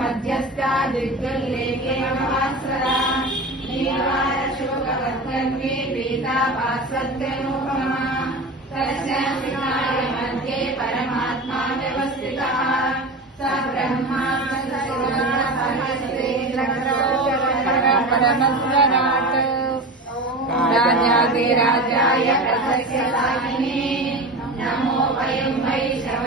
मध्यस्था दिग्गुल्लेखेण भास्वरा निवार शोकवर्तन्ये पीता तस्याय मध्ये परमात्मा व्यवस्थितः स ब्रह्मा नमो वयं वै शव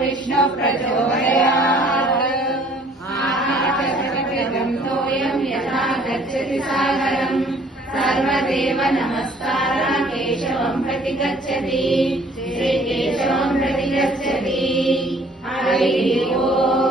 विष्णुप्रचोदयान्तोऽयम् यथा गच्छति सागरम् सर्वदेव केशवम् प्रति गच्छति श्रीकेशवम् प्रति गच्छति ओम्